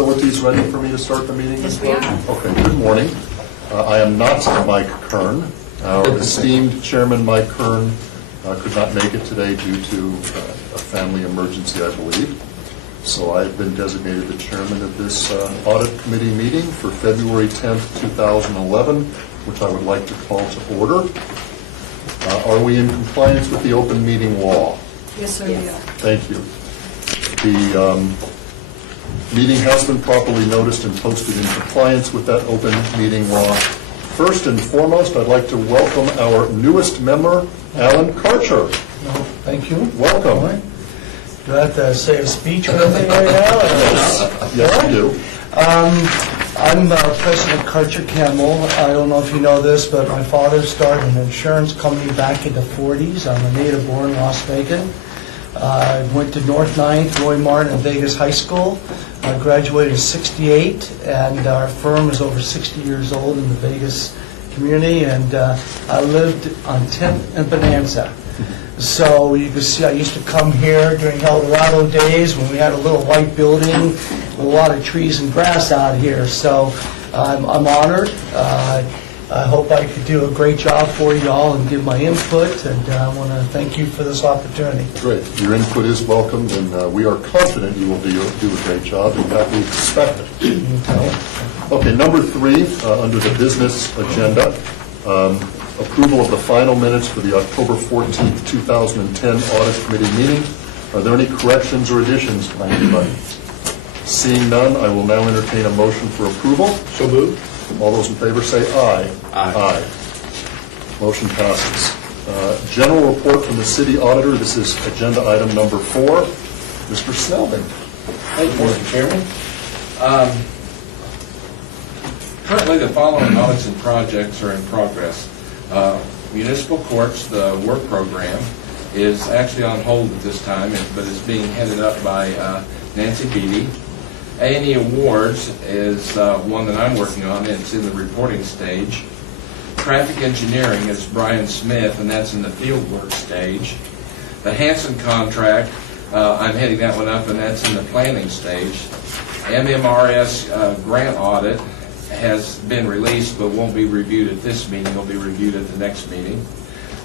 facilities ready for me to start the meeting? Yes, we are. Okay, good morning. I am not Mike Kern. Our esteemed Chairman Mike Kern could not make it today due to a family emergency, I believe. So I've been designated the chairman of this audit committee meeting for February 10th, 2011, which I would like to call to order. Are we in compliance with the open meeting law? Yes, sir, we are. Thank you. The meeting has been properly noticed and posted in compliance with that open meeting law. First and foremost, I'd like to welcome our newest member, Alan Karcher. Thank you. Welcome. Do I have to say a speech or anything right now? Yes, you do. I'm President Karcher Campbell. I don't know if you know this, but my father started an insurance company back in the 40s. I'm a native-born Las Vegas. I went to North 9th, Roy Martin, and Vegas High School. I graduated in '68, and our firm is over 60 years old in the Vegas community, and I lived on 10th and Bonanza. So you can see I used to come here during El Dorado days when we had a little white building with a lot of trees and grass out here. So I'm honored. I hope I could do a great job for you all and give my input, and I want to thank you for this opportunity. Great. Your input is welcomed, and we are confident you will do a great job. In fact, we expect it. Okay, number 3, under the business agenda, approval of the final minutes for the October 14th, 2010 Audit Committee meeting. Are there any corrections or additions by anybody? Seeing none, I will now entertain a motion for approval. So moved. All those in favor say aye. Aye. Motion passes. General report from the city auditor. This is agenda item number 4. Mr. Snelving. Thank you, Mr. Chairman. Currently, the following audits and projects are in progress. Municipal courts, the work program, is actually on hold at this time, but is being headed up by Nancy Beattie. A&E Awards is one that I'm working on, and it's in the reporting stage. Traffic Engineering is Brian Smith, and that's in the field work stage. The Hanson contract, I'm heading that one up, and that's in the planning stage. MMRS grant audit has been released but won't be reviewed at this meeting. It'll be reviewed at the next meeting.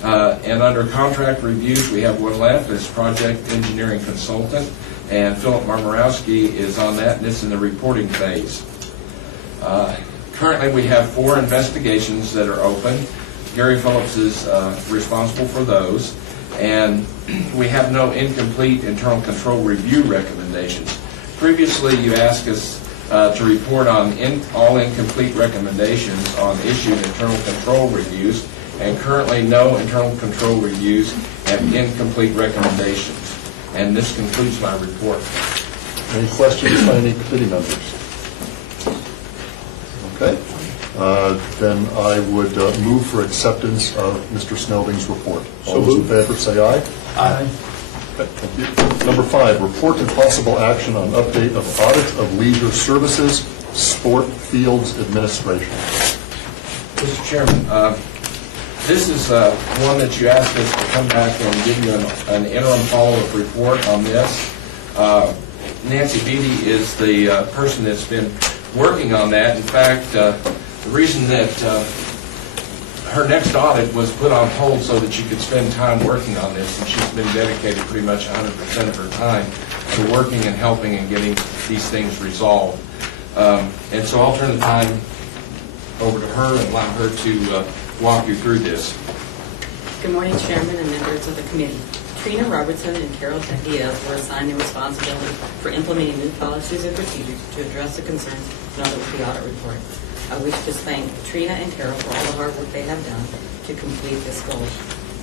And under contract reviews, we have one left. It's Project Engineering Consultant, and Philip Marmorowski is on that, and it's in the reporting phase. Currently, we have 4 investigations that are open. Gary Phillips is responsible for those, and we have no incomplete internal control review recommendations. Previously, you asked us to report on all incomplete recommendations on issued internal control reviews, and currently no internal control reviews have incomplete recommendations. And this concludes my report. Any questions by any committee members? Okay. Then I would move for acceptance of Mr. Snelving's report. All those in favor say aye. Aye. Okay, thank you. Number 5, report and possible action on update of audit of leisure services, sport fields administration. Mr. Chairman, this is one that you asked us to come back and give you an interim follow-up report on this. Nancy Beattie is the person that's been working on that. In fact, the reason that her next audit was put on hold so that she could spend time working on this, and she's been dedicated pretty much 100% of her time to working and helping and getting these things resolved. And so I'll turn the time over to her and allow her to walk you through this. Good morning, Chairman and members of the committee. Trina Robertson and Carol Diaz were assigned the responsibility for implementing new policies and procedures to address the concerns noted with the audit report. I wish to thank Trina and Carol for all the hard work they have done to complete this goal.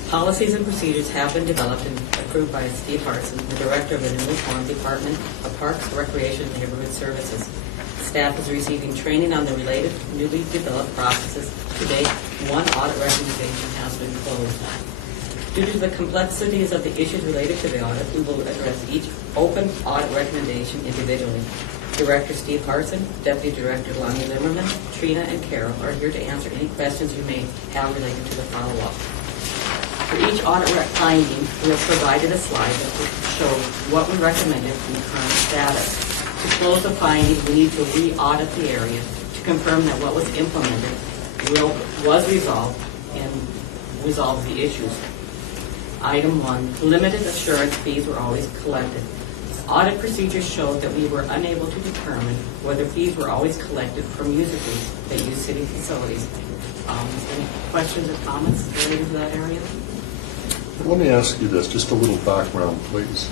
Policies and procedures have been developed and approved by Steve Hartson, the Director of the Newly formed Department of Parks, Recreation, and Neighborhood Services. Staff is receiving training on the related newly developed processes. To date, 1 audit recommendation has been closed. Due to the complexities of the issues related to the audit, we will address each open audit recommendation individually. Director Steve Hartson, Deputy Director Lonnie Zimmerman, Trina, and Carol are here to answer any questions you may have related to the follow-up. For each audit finding, we have provided a slide that will show what we recommended in current status. To close the finding, we need to re-audit the area to confirm that what was implemented was resolved and resolves the issues. Item 1, limited assurance fees were always collected. Audit procedures showed that we were unable to determine whether fees were always collected from user groups that use city facilities. Any questions or comments related to that area? Let me ask you this, just a little background, please.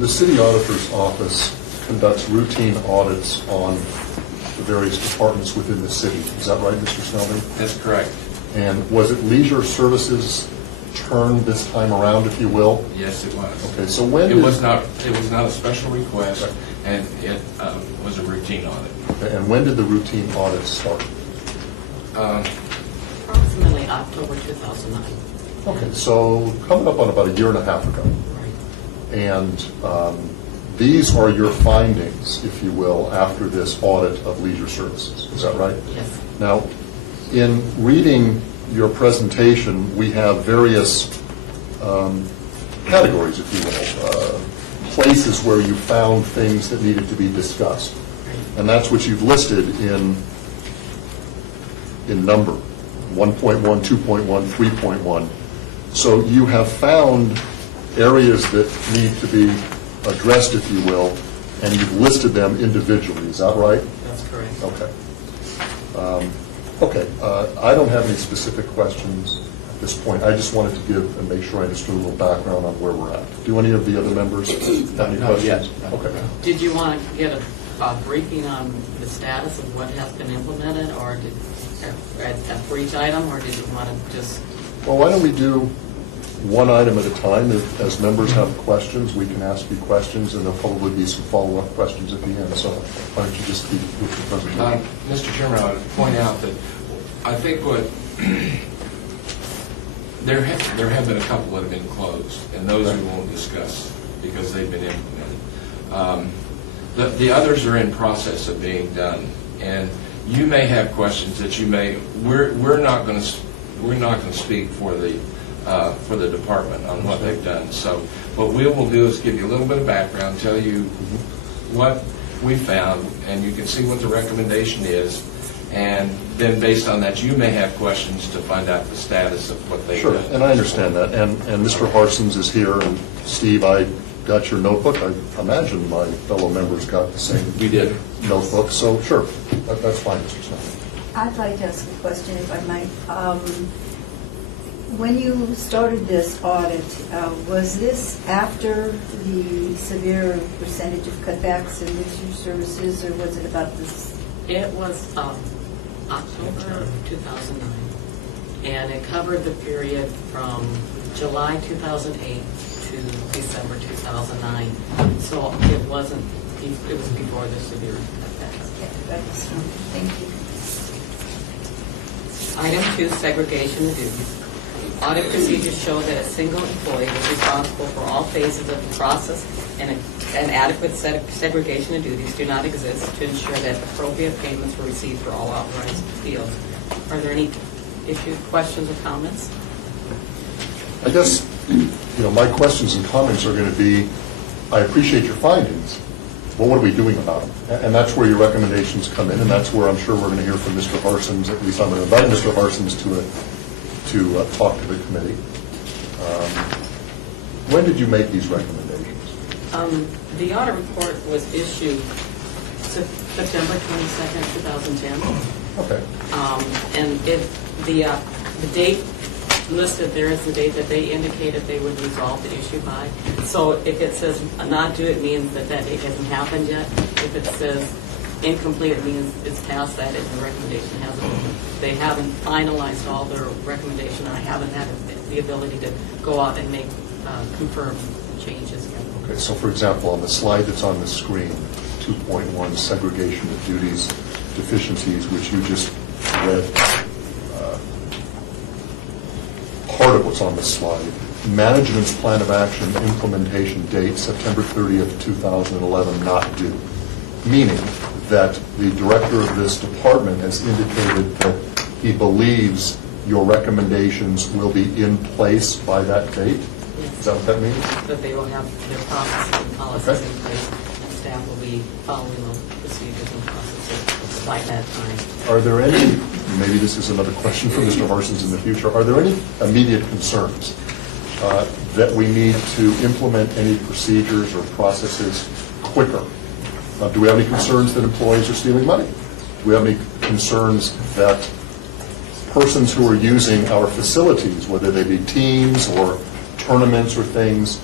The city auditor's office conducts routine audits on the various departments within the city. Is that right, Mr. Snelling? That's correct. And was it leisure services turn this time around, if you will? Yes, it was. Okay, so when It did... was not a special request, Right. and it was a routine audit. Okay, and when did the routine audit start? Approximately October 2009. Okay, so coming up on about a year and a half ago. Right. And these are your findings, if you will, after this audit of leisure services. Is that right? Yes. Now, in reading your presentation, we have various categories, if you will, places where you found things that needed to be discussed. And that's what you've listed in number, 1.1, 2.1, 3.1. So you have found areas that need to be addressed, if you will, and you've listed them individually. Is that right? That's correct. Okay. I don't have any specific questions at this point. I just wanted to give and make sure I understood a little background on where we're at. Do any of the other members have any questions? Okay. Did you want to get a briefing on the status of what has been implemented, or for each item, or did you want to just... Well, why don't we do one item at a time? As members have questions, we can ask you questions, and there'll probably be some follow-up questions at the end. So why don't you just keep with the presentation? Mr. Chairman, I would point out that I think there have been a couple that have been closed, and those we won't discuss because they've been implemented. The others are in process of being done, and you may have questions that you may. We're not going to speak for the department on what they've done. So what we will do is give you a little bit of background, tell you what we found, and you can see what the recommendation is. And then based on that, you may have questions to find out the status of what they've Sure, done. and I understand that. And Mr. Harsons is here, and Steve, I got your notebook. I imagine my fellow members got the same We did. notebook. So sure, that's fine, Mr. Snell. I'd like to ask a question, if I might. When you started this audit, was this after the severe percentage of cutbacks in leisure services, or was it about this? It was October 2009, and it covered the period from July 2008 to December 2009. So it was before the severe cutbacks. Thank you. Item 2, segregation of duties. Audit procedures show that a single employee is responsible for all phases of the process, and an adequate segregation of duties do not exist to ensure that appropriate payments were received for all authorized fields. Are there any questions or comments? I guess, my questions and comments are going to be, I appreciate your findings, but what are we doing about them? And that's where your recommendations come in, and that's where I'm sure we're going to hear from Mr. Harsons. At least I'm going to invite Mr. Harsons to talk to the committee. When did you make these recommendations? The audit report was issued September 22nd, 2010. Okay. And the date listed there is the date that they indicated they would resolve the issue by. So if it says not due, it means that date hasn't happened yet. If it says incomplete, it means it's past that and the recommendation hasn't. They haven't finalized all their recommendation. I haven't had the ability to go out and make confirm changes yet. Okay, so for example, on the slide that's on the screen, 2.1, segregation of duties, deficiencies, which you just read, part of what's on the slide, management's plan of action implementation date, September 30th, 2011, not due. Meaning that the director of this department has indicated that he believes your recommendations will be in place by that date? Yes. Is that what that means? That they will have their processes and policies Okay. in place. Staff will be following those procedures and processes by that time. Are there any, maybe this is another question for Mr. Harsons in the future, are there any immediate concerns that we need to implement any procedures or processes quicker? Do we have any concerns that employees are stealing money? Do we have any concerns that persons who are using our facilities, whether they be teams or tournaments or things,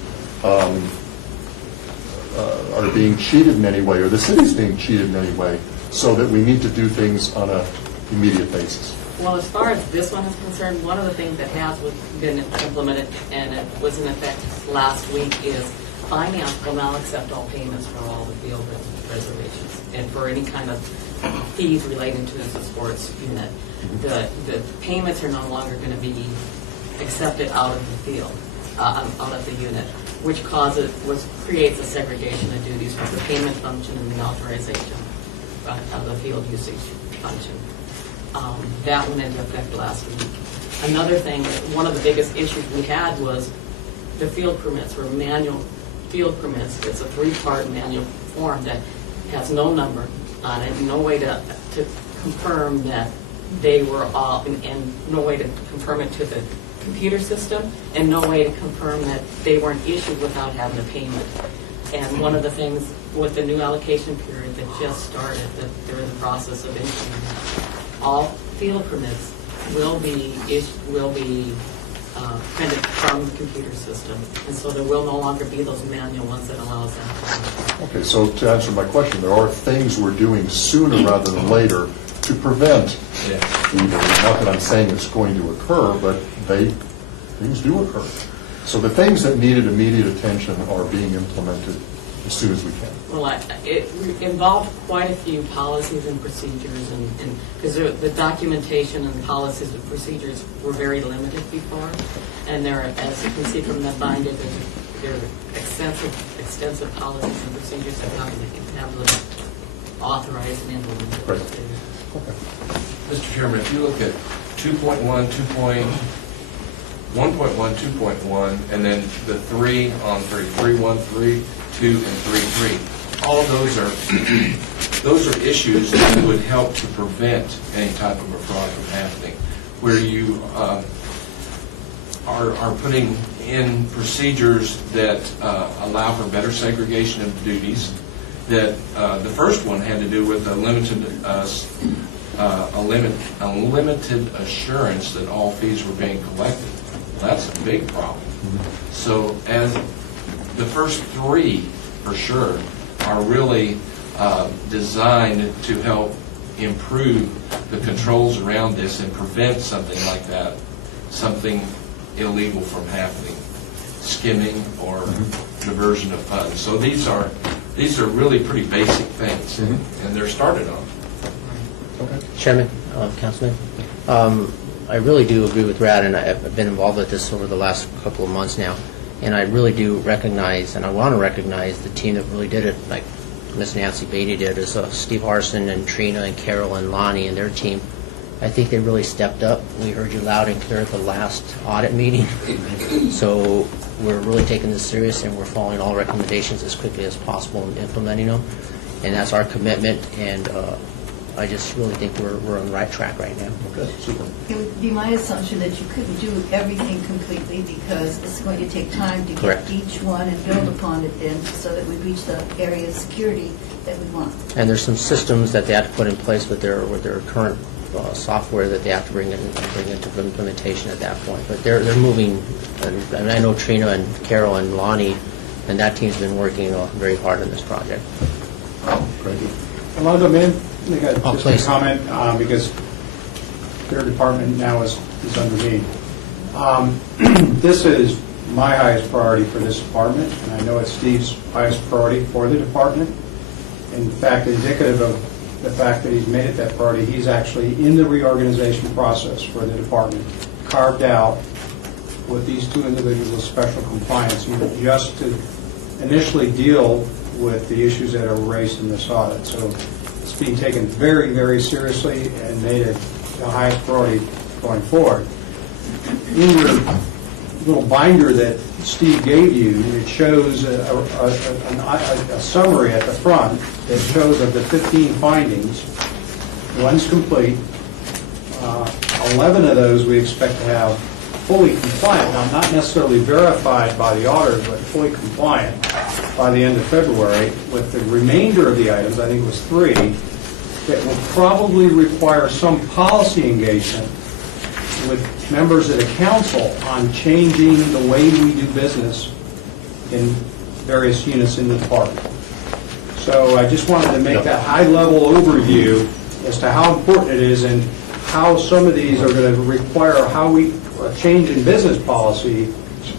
are being cheated in any way, or the city's being cheated in any way, so that we need to do things on an immediate basis? Well, as far as this one is concerned, one of the things that has been implemented, and it was in effect last week, is finance will now accept all payments for all the field reservations and for any kind of fees relating to the sports unit. The payments are no longer going to be accepted out of the field, out of the unit, which creates a segregation of duties for the payment function and the authorization of the field usage function. That went into effect last week. Another thing, one of the biggest issues we had was the field permits were manual field permits. It's a 3-part manual form that has no number on it, no way to confirm that they were all, and no way to confirm it to the computer system, and no way to confirm that they weren't issued without having a payment. And one of the things with the new allocation period that just started, that they're in the process of issuing, all field permits will be printed from the computer system, and so there will no longer be those manual ones that allow us that. Okay, so to answer my question, there are things we're doing sooner rather than later to prevent evil. Not that I'm saying it's going to occur, but things do occur. So the things that needed immediate attention are being implemented as soon as we can. Well, it involved quite a few policies and procedures, and because the documentation and policies and procedures were very limited before, and there, as you can see from the binder, there are extensive policies and procedures that have them authorized and implemented. Right. Okay. Mr. Chairman, if you look at 2.1, 1.1, 2.1, and then the 3 on 3.1, 3, 2, and 3.3, all of those are issues that would help to prevent any type of a fraud from happening, where you are putting in procedures that allow for better segregation of duties. That the first one had to do with a limited assurance that all fees were being collected. Well, that's a big problem. So as the first 3, for sure, are really designed to help improve the controls around this and prevent something like that, something illegal from happening, skimming or diversion of funds. So these are really pretty basic things, and they're started on. Okay. Chairman, Councilman, I really do agree with Brad, and I've been involved with this over the last couple of months now, and I really do recognize, and I want to recognize the team that really did it, like Miss Nancy Beatty did, is Steve Harson and Trina and Carol and Lonnie and their team. I think they really stepped up. We heard you loud and clear at the last audit meeting. So we're really taking this serious, and we're following all recommendations as quickly as possible and implementing them. And that's our commitment, and I just really think we're on the right track right now. Okay, super. It would be my assumption that you couldn't do everything completely because it's going to take time to Correct. get each one and build upon it then so that we reach the area of security that we want. And there's some systems that they have to put in place with their current software that they have to bring into implementation at that point. But they're moving, and I know Trina and Carol and Lonnie and that team's been working very hard on this project. Great. Alonzo, may I make just please. a comment, because their department now is under me. This is my highest priority for this department, and I know it's Steve's highest priority for the department. In fact, indicative of the fact that he's made it that priority, he's actually in the reorganization process for the department, carved out with these 2 individuals with special compliance, just to initially deal with the issues that are raised in this audit. So it's being taken very, very seriously and made it the highest priority going forward. In your little binder that Steve gave you, it shows a summary at the front that shows of the 15 findings, one's complete. 11 of those we expect to have fully compliant, now not necessarily verified by the auditors, but fully compliant by the end of February, with the remainder of the items, I think it was 3, that will probably require some policy engagement with members of the council on changing the way we do business in various units in the department. So I just wanted to make that high-level overview as to how important it is and how some of these are going to require a change in business policy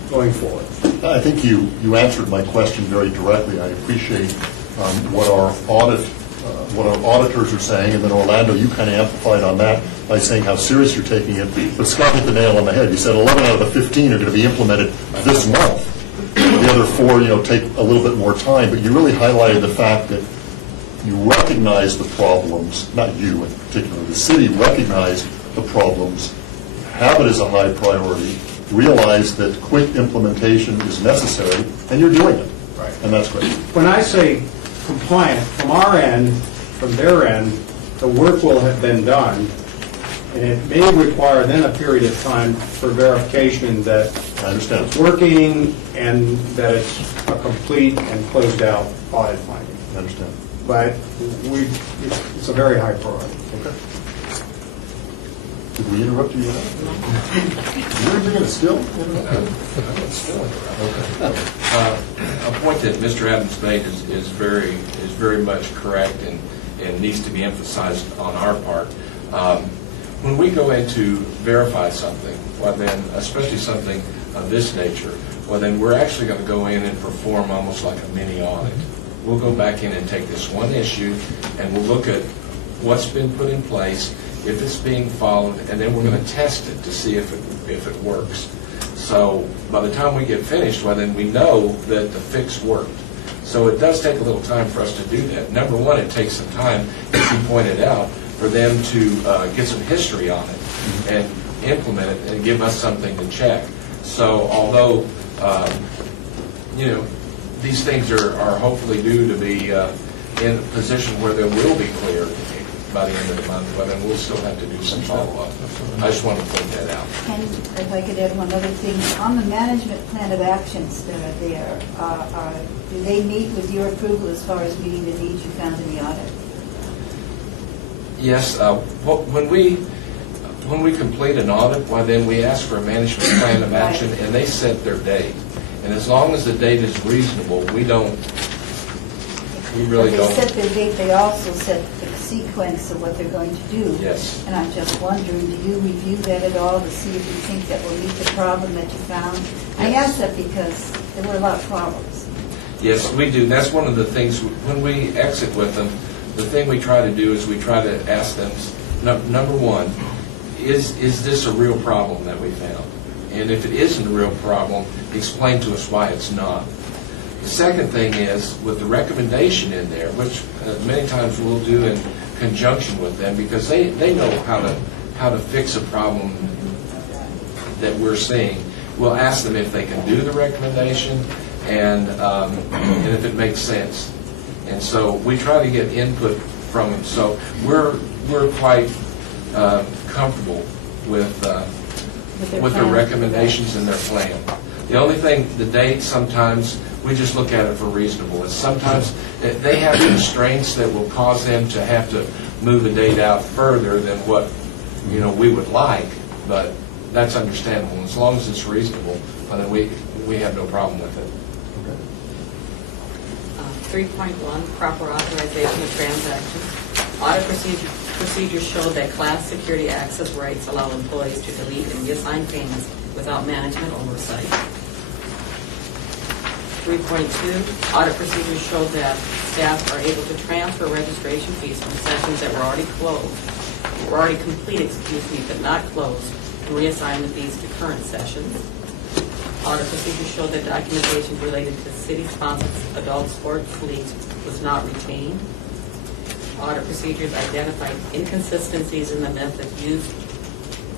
going forward. I think you answered my question very directly. I appreciate what our auditors are saying, and then Orlando, you kind of amplified on that by saying how serious you're taking it. But Scott hit the nail on the head. You said 11 out of the 15 are going to be implemented this month. The other 4, take a little bit more time. But you really highlighted the fact that you recognize the problems, not you in particular, the city recognized the problems, have it as a high priority, realize that quick implementation is necessary, and you're doing it. Right. And that's great. When I say compliant, from our end, from their end, the work will have been done, and it may require then a period of time for verification that I understand. it's working and that it's a complete and closed out audit finding. I understand. But it's a very high priority. Okay. Did we interrupt you? You're doing it still? A point that Mr. Adams made is very much correct and needs to be emphasized on our part. When we go in to verify something, well then, especially something of this nature, well then we're actually going to go in and perform almost like a mini audit. We'll go back in and take this one issue and we'll look at what's been put in place, if it's being followed, and then we're going to test it to see if it works. So by the time we get finished, well then we know that the fix worked. So it does take a little time for us to do that. Number one, it takes some time, as you pointed out, for them to get some history on it and implement it and give us something to check. So although, these things are hopefully due to be in a position where they will be clear by the end of the month, but then we'll still have to do some follow-up. I just want to point that out. And if I could add one other thing, on the management plan of actions that are there, do they meet with your approval as far as meeting the needs you found in the audit? Yes, when we complete an audit, well, then we ask for a management plan of action, and they set their date. And as long as the date is reasonable, we really don't. But they set their date, they also set the sequence of what they're going to do. Yes. And I'm just wondering, do you review that at all to see if you think that will meet the problem that you found? I ask that because there were a lot of problems. Yes, we do. That's one of the things, when we exit with them, the thing we try to do is we try to ask them, number one, is this a real problem that we found? And if it isn't a real problem, explain to us why it's not. The second thing is, with the recommendation in there, which many times we'll do in conjunction with them, because they know how to fix a problem that we're seeing. We'll ask them if they can do the recommendation and if it makes sense. And so we try to get input from them. So we're quite comfortable with their recommendations and their plan. The only thing, the date, sometimes we just look at it for reasonableness. Sometimes they have constraints that will cause them to have to move the date out further than what we would like, but that's understandable. As long as it's reasonable, then we have no problem with it. 3.1, proper authorization of transactions. Audit procedures show that class security access rights allow employees to delete and reassign payments without management oversight. 3.2, audit procedures show that staff are able to transfer registration fees from sessions that were already completed, but not closed, and reassign the fees to current sessions. Audit procedures show that documentation related to city-sponsored adult sports leagues was not retained. Audit procedures identified inconsistencies in the method used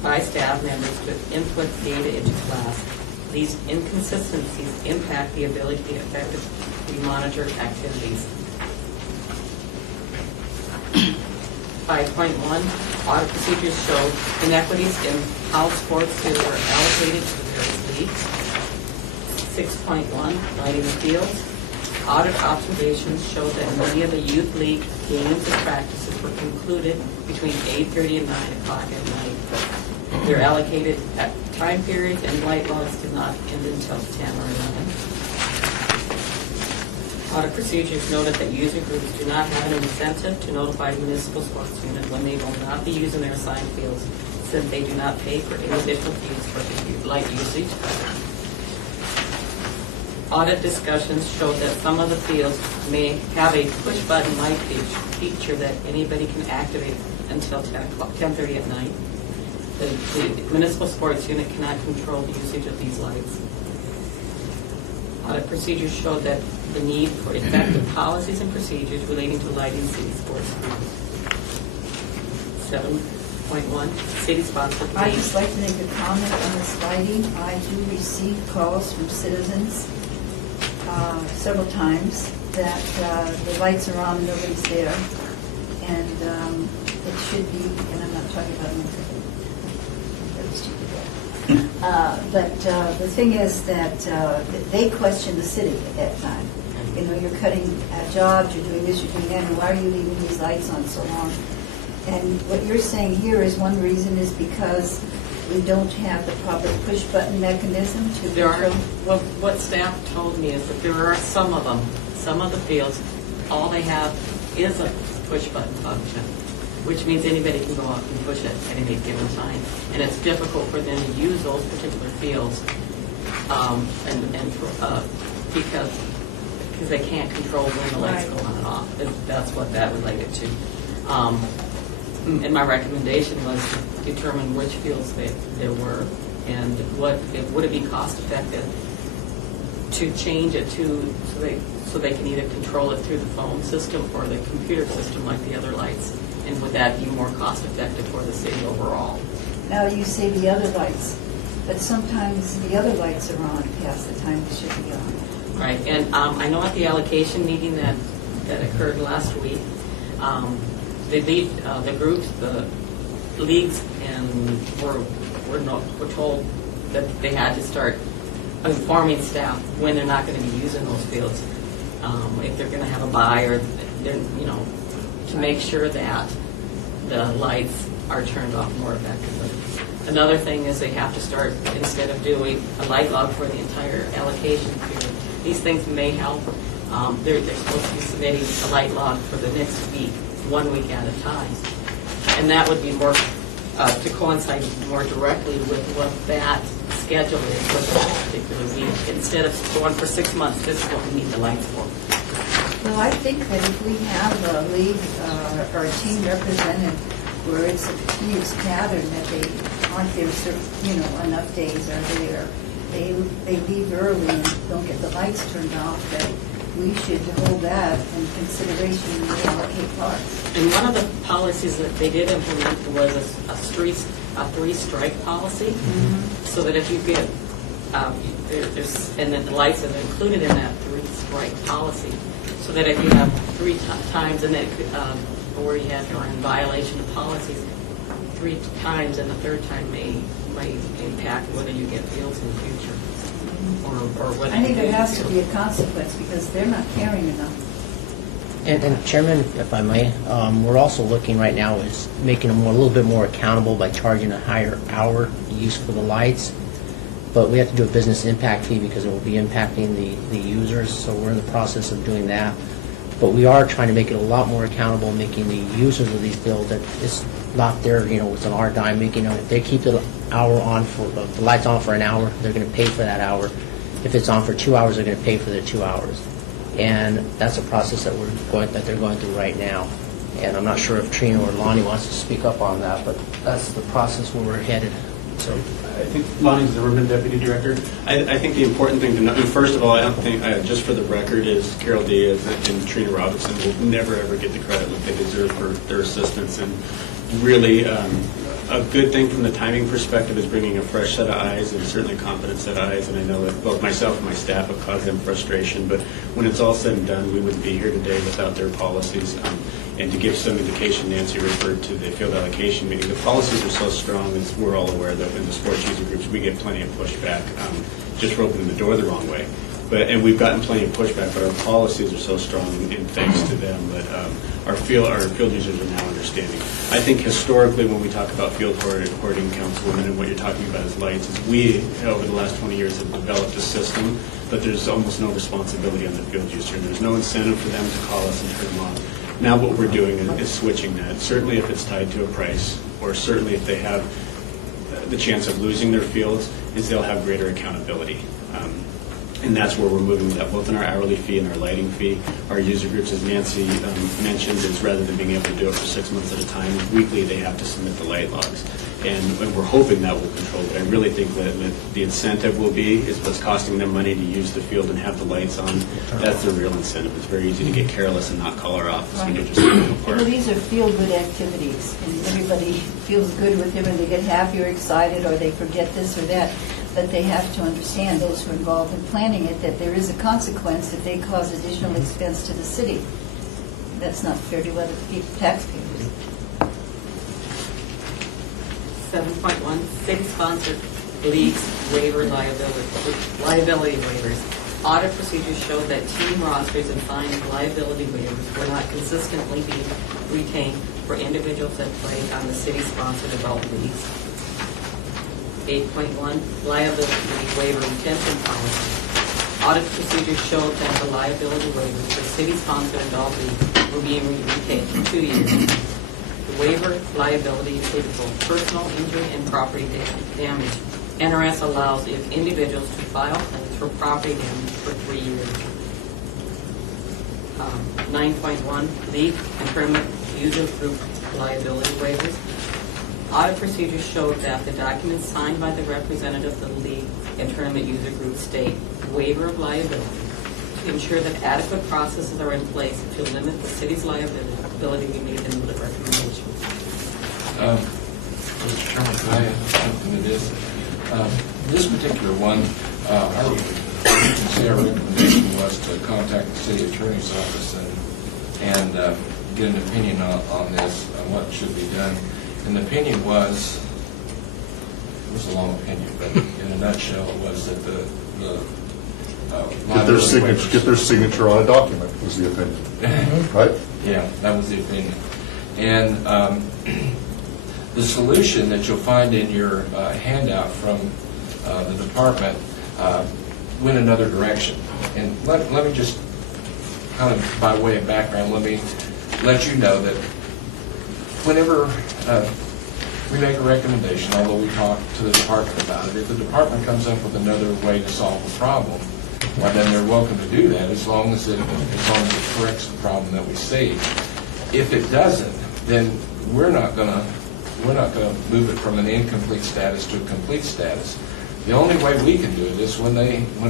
by staff members to input data into class These inconsistencies impact the ability to effectively monitor activities. 5.1, audit procedures show inequities in how sports fields were allocated to the various leagues. 6.1, lighting the fields. Audit observations show that many of the youth league games and practices were concluded between 8:30 and 9 o'clock at night. They're allocated at time periods, and light logs did not end until 10 or 11. Audit procedures noted that user groups do not have an incentive to notify the municipal sports unit when they will not be using their assigned fields, since they do not pay for any additional fees for the light usage. Audit discussions showed that some of the fields may have a push-button light feature that anybody can activate until 10:30 at night. The municipal sports unit cannot control the usage of these lights. Audit procedures showed that the need for effective policies and procedures relating to lighting city sports fields. 7.1, city-sponsored. I'd just like to make a comment on this lighting. I do receive calls from citizens several times that the lights are on and nobody's there. And it should be, and I'm not talking about but the thing is that they question the city at that time. You know, you're cutting jobs, you're doing this, you're doing that, and why are you leaving these lights on so long? And what you're saying here is one reason is because we don't have the proper push-button mechanism to There are, control. well, what staff told me is that there are some of them, some of the fields, all they have is a push-button function, which means anybody can go out and push it at any given time. And it's difficult for them to use those particular fields because they can't control when the lights go on and off. That's what that related to. And my recommendation was to determine which fields there were and would it be cost effective to change it to so they can either control it through the phone system or the computer system like the other lights, and would that be more cost effective for the city overall? Now you say the other lights, but sometimes the other lights are on past the time they should be on. Right, and I know at the allocation meeting that occurred last week, the groups, the leagues, and were told that they had to start informing staff when they're not going to be using those fields, if they're going to have a buy, or to make sure that the lights are turned off more effectively. Another thing is they have to start, instead of doing a light log for the entire allocation period, these things may help. They're supposed to be submitting a light log for the next week, 1 week at a time. And that would be more, to coincide more directly with what that schedule is for that particular week. Instead of going for 6 months, this is what we need the lights for. Well, I think that if we have a league or a team represented where it's a continuous pattern that they aren't there, enough days are there, they leave early and don't get the lights turned off, that we should hold that in consideration when we allocate parts. And one of the policies that they did implement was a three-strike policy, so that if you get, and then the lights are included in that three-strike policy, so that if you have 3 times, and then where you have you're in violation of policies 3 times, and the third time may impact whether you get fields in the future, or whether. I think there has to be a consequence because they're not caring enough. And Chairman, if I may, we're also looking right now is making them a little bit more accountable by charging a higher hour use for the lights. But we have to do a business impact fee because it will be impacting the users, so we're in the process of doing that. But we are trying to make it a lot more accountable, making the users of these fields that it's not their, it's on our dime, making them, if they keep the hour on for, the lights on for an hour, they're going to pay for that hour. If it's on for 2 hours, they're going to pay for their 2 hours. And that's a process that they're going through right now. And I'm not sure if Trina or Lonnie wants to speak up on that, but that's the process where we're headed. So I think Lonnie Zimmerman, Deputy Director. I think the important thing to know, first of all, I don't think, just for the record, is Carol Diaz and Trina Robinson will never, ever get the credit that they deserve for their assistance in really, a good thing from the timing perspective is bringing a fresh set of eyes and certainly a competent set of eyes. And I know that both myself and my staff have caused them frustration. But when it's all said and done, we wouldn't be here today without their policies. And to give some indication, Nancy referred to the field allocation meeting. The policies are so strong, as we're all aware, that in the sports user groups, we get plenty of pushback just for opening the door the wrong way. And we've gotten plenty of pushback, but our policies are so strong, and thanks to them, that our field users are now understanding. I think historically, when we talk about field hoarding, Councilwoman, and what you're talking about is lights, is we, over the last 20 years, have developed a system, but there's almost no responsibility on the field user. There's no incentive for them to call us and turn them on. Now what we're doing is switching that. Certainly if it's tied to a price, or certainly if they have the chance of losing their fields, is they'll have greater accountability. And that's where we're moving that, both in our hourly fee and our lighting fee. Our user groups, as Nancy mentioned, is rather than being able to do it for 6 months at a time, weekly they have to submit the light logs. And we're hoping that will control it. I really think that the incentive will be is what's costing them money to use the field and have the lights on. That's the real incentive. It's very easy to get careless and not call our office when you're just going to park. Well, these are feel-good activities, and everybody feels good with them, and they get happy or excited, or they forget this or that. But they have to understand, those who are involved in planning it, that there is a consequence if they cause additional expense to the city. That's not fair to other taxpayers. 7.1, city-sponsored leagues waiver liability waivers. Audit procedures showed that team rosters and fine liability waivers were not consistently being retained for individuals that play on the city-sponsored adult leagues. 8.1, liability waiver retention policy. Audit procedures showed that the liability waivers for city-sponsored adult leagues were being retained for 2 years. The waiver liability included both personal injury and property damage. NRS allows if individuals to file claims for property damage for 3 years. 9.1, league and tournament user group liability waivers. Audit procedures showed that the documents signed by the representative of the league and tournament user group state waiver of liability to ensure that adequate processes are in place to limit the city's liability. We made them the recommendation. Mr. Chairman, can I add something to this? This particular one, you can see our recommendation was to contact the city attorney's office and get an opinion on this, on what should be done. And the opinion was, it was a long opinion, but in a nutshell, it was that Get their signature on a document was the opinion, right? Yeah, that was the opinion. And the solution that you'll find in your handout from the department went another direction. And let me just, kind of by way of background, let me let you know that whenever we make a recommendation, although we talk to the department about it, if the department comes up with another way to solve the problem, well, then they're welcome to do that as long as it corrects the problem that we see. If it doesn't, then we're not going to move it from an incomplete status to a complete status. The only way we can do it is when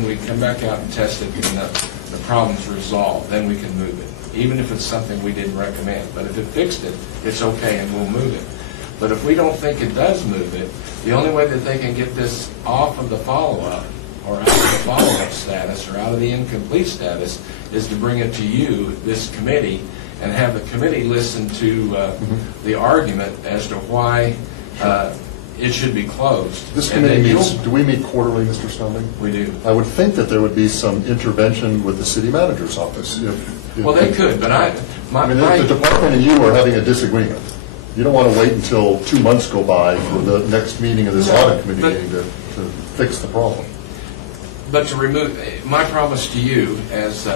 we come back out and test it and the problem's resolved, then we can move it, even if it's something we didn't recommend. But if it fixed it, it's okay and we'll move it. But if we don't think it does move it, the only way that they can get this off of the follow-up or out of the follow-up status or out of the incomplete status is to bring it to you, this committee, and have the committee listen to the argument as to why it should be closed. This committee meets, do we meet quarterly, Mr. Snelling? We do. I would think that there would be some intervention with the city manager's office. Well, they could, but if the department and you are having a disagreement, you don't want to wait until 2 months go by for the next meeting of this audit committee meeting to fix the problem. But to remove, my promise to you, as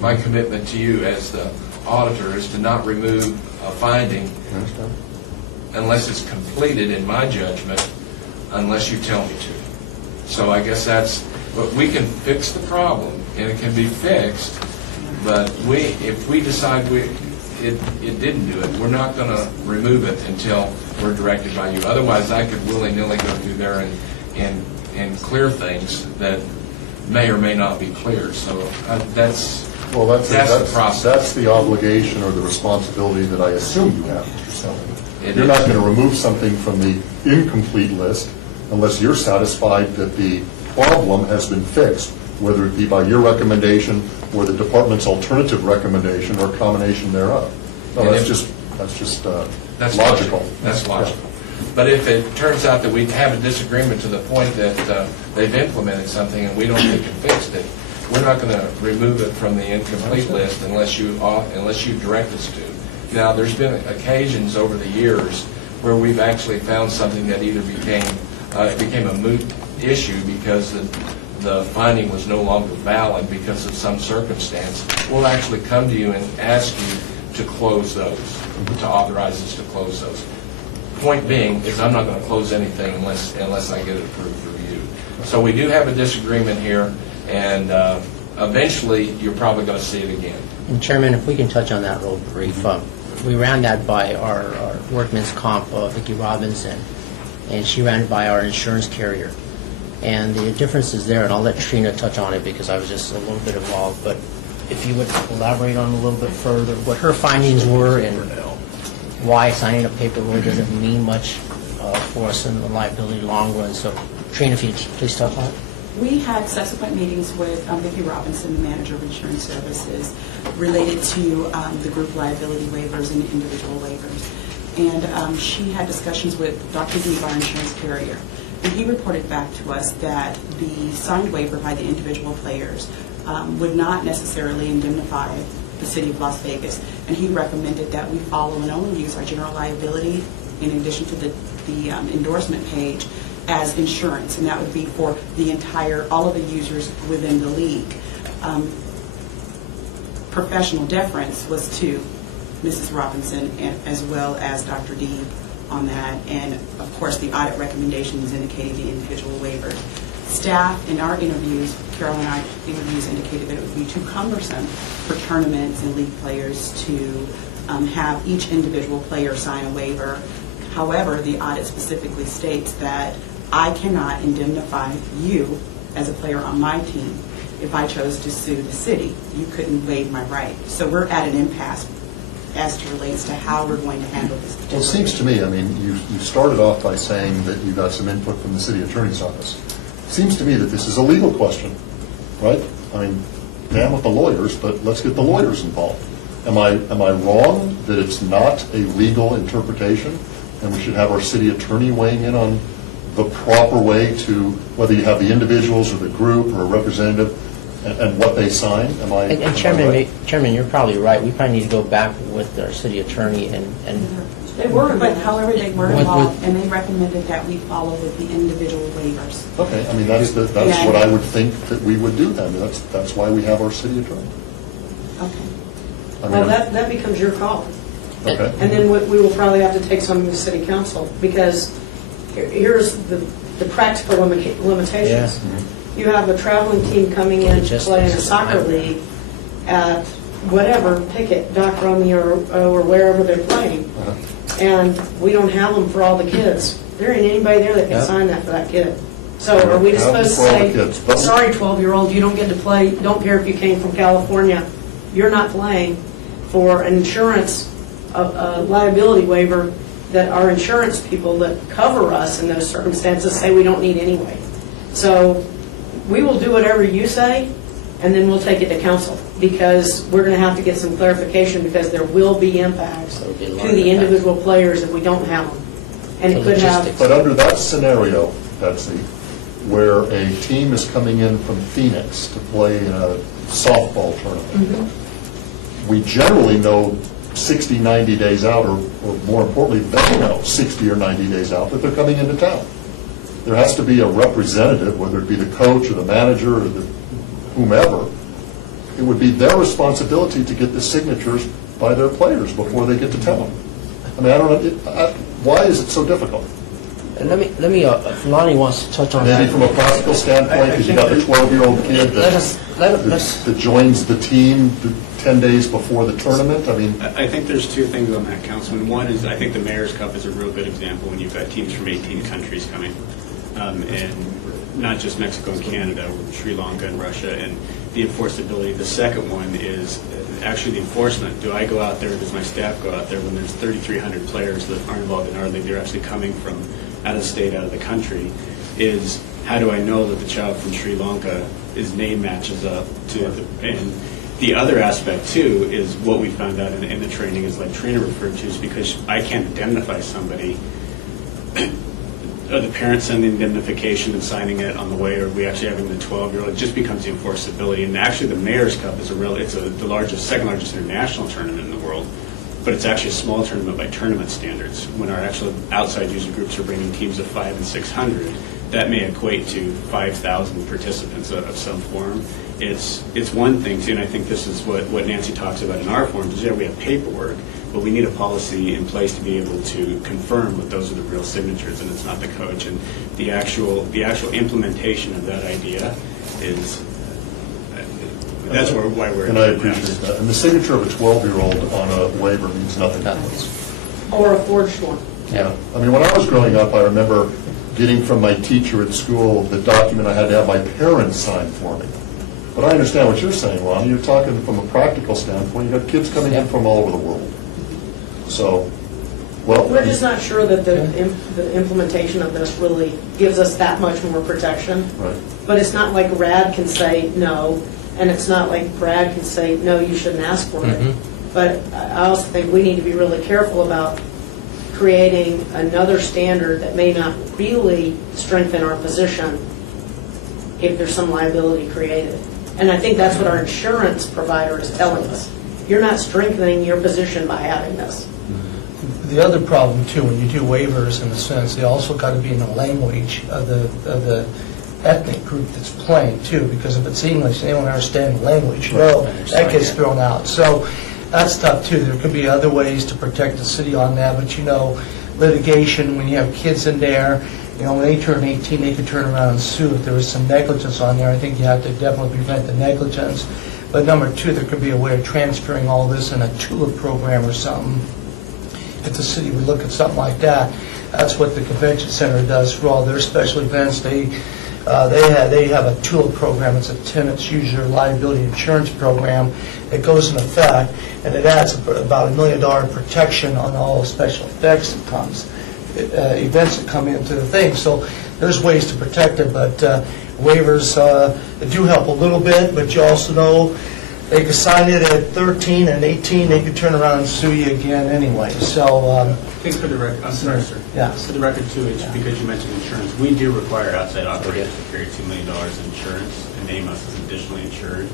my commitment to you as the auditor, is to not remove a finding unless it's completed, in my judgment, unless you tell me to. So I guess we can fix the problem, and it can be fixed, but if we decide it didn't do it, we're not going to remove it until we're directed by you. Otherwise, I could willy-nilly go through there and clear things that may or may not be clear. So that's the process. That's the obligation or the responsibility that I assume you have, Mr. Snelling. You're not going to remove something from the incomplete list unless you're satisfied that the problem has been fixed, whether it be by your recommendation or the department's alternative recommendation or combination thereof. No, that's just logical. That's logical. But if it turns out that we have a disagreement to the point that they've implemented something and we don't think it fixed it, we're not going to remove it from the incomplete list unless you direct us to. Now, there's been occasions over the years where we've actually found something that either became a moot issue because the finding was no longer valid because of some circumstance. We'll actually come to you and ask you to close those, to authorize us to close those. Point being is I'm not going to close anything unless I get it approved through you. So we do have a disagreement here, and eventually you're probably going to see it again. And Chairman, if we can touch on that real brief. We ran that by our workman's comp, Vicki Robinson, and she ran it by our insurance carrier. And the difference is there, and I'll let Trina touch on it because I was just a little bit involved, but if you would elaborate on it a little bit further, what her findings were and why signing a paper really doesn't mean much for us in the liability long run. So Trina, if you'd please touch on it. We had subsequent meetings with Vicki Robinson, the manager of insurance services, related to the group liability waivers and individual waivers. And she had discussions with Dr. Deeb, our insurance carrier. And he reported back to us that the signed waiver by the individual players would not necessarily indemnify the city of Las Vegas. And he recommended that we follow and only use our general liability in addition to the endorsement page as insurance, and that would be for all of the users within the league. Professional deference was to Mrs. Robinson as well as Dr. Deeb on that, and of course the audit recommendations indicated the individual waivers. Staff in our interviews, Carol and I interviews, indicated that it would be too cumbersome for tournaments and league players to have each individual player sign a waiver. However, the audit specifically states that I cannot indemnify you as a player on my team if I chose to sue the city. You couldn't waive my right. So we're at an impasse as it relates to how we're going to handle this. Well, it seems to me, I mean, you started off by saying that you got some input from the city attorney's office. It seems to me that this is a legal question, right? I mean, damn with the lawyers, but let's get the lawyers involved. Am I wrong that it's not a legal interpretation and we should have our city attorney weighing in on the proper way to, whether you have the individuals or the group or a representative, and what they sign? And Chairman, you're probably right. We probably need to go back with our city attorney and They were, but however they were involved, and they recommended that we follow with the individual waivers. Okay, I mean, that's what I would think that we would do then. That's why we have our city attorney. Okay. I mean, Well, that becomes your call. Okay. And then we will probably have to take some to the city council, because here's the practical limitations. Yeah. You have a traveling team coming in to Just- play in a soccer league at whatever, pick it, Doc Romeo or wherever they're playing, and we don't have them for all the kids. There ain't anybody there that can Yeah. sign that for that kid. So are we just Have them supposed to for all the say, kids, but- sorry, 12-year-old, you don't get to play, don't care if you came from California, you're not playing, for an insurance liability waiver that our insurance people that cover us in those circumstances say we don't need anyway. So we will do whatever you say, and then we'll take it to council, because we're going to have to get some clarification, because there will be impacts There will be a to lot of the impacts. individual players if we don't have them. And So it could have, logistics. But under that scenario, Betsy, where a team is coming in from Phoenix to play in a softball tournament, we generally know 60, 90 days out, or more importantly, they know 60 or 90 days out that they're coming into town. There has to be a representative, whether it be the coach or the manager or the whomever. It would be their responsibility to get the signatures by their players before they get to town. I mean, I don't know, why is it so difficult? And let me. If Lonnie wants to touch on Maybe that. from a practical standpoint, because you got the 12-year-old kid that joins the team 10 days before the tournament. I mean, I think there's two things on that, Councilman. One is, I think the Mayor's Cup is a real good example when you've got teams from 18 countries coming, and not just Mexico and Canada, Sri Lanka and Russia, and the enforceability. The second one is actually the enforcement. Do I go out there, does my staff go out there when there's 3,300 players that are involved in our league, they're actually coming from out of the state, out of the country, is how do I know that the child from Sri Lanka, his name matches up to and the other aspect too is what we found out in the training is like Trina referred to, is because I can't indemnify somebody, or the parent sending indemnification and signing it on the way, or we actually having the 12-year-old, it just becomes the enforceability. And actually the Mayor's Cup is the largest, second largest international tournament in the world, but it's actually a small tournament by tournament standards. When our actual outside user groups are bringing teams of 500 and 600, that may equate to 5,000 participants of some form. It's one thing too, and I think this is what Nancy talks about in our form, is we have paperwork, but we need a policy in place to be able to confirm that those are the real signatures and it's not the coach. And the actual implementation of that idea is, that's why we're. And I appreciate that. And the signature of a 12-year-old on a waiver means nothing to us. Or a forged one. Yeah. I mean, when I was growing up, I remember getting from my teacher at school the document I had to have my parents sign for me. But I understand what you're saying, Ron. You're talking from a practical standpoint. You've got kids coming in from all over the world. So, well. We're just not sure that the implementation of this really gives us that much more protection. Right. But it's not like RAD can say no, and it's not like Brad can say, no, you shouldn't ask for it. But I also think we need to be really careful about creating another standard that may not really strengthen our position if there's some liability created. And I think that's what our insurance provider is telling us. You're not strengthening your position by having this. The other problem too, when you do waivers, in a sense, they also got to be in the language of the ethnic group that's playing too, because if it's English, they don't understand the language. That gets thrown out. So that's tough too. There could be other ways to protect the city on that, but litigation, when you have kids in there, when they turn 18, they could turn around and sue. If there was some negligence on there, I think you have to definitely prevent the negligence. But number two, there could be a way of transferring all this in a TULIP program or something. If the city would look at something like that, that's what the convention center does for all their special events. They have a TULIP program. It's a tenants user liability insurance program. It goes in effect, and it adds about $1 million protection on all special effects that comes, events that come into the thing. So there's ways to protect it, but waivers do help a little bit, but you also know they can sign it at 13 and 18, they could turn around and sue you again anyway. So I think for the record, I'm sorry, sir. Yeah. For the record too, it's because you mentioned insurance. We do require outside operators to carry $2 million in insurance and name us as additionally insured.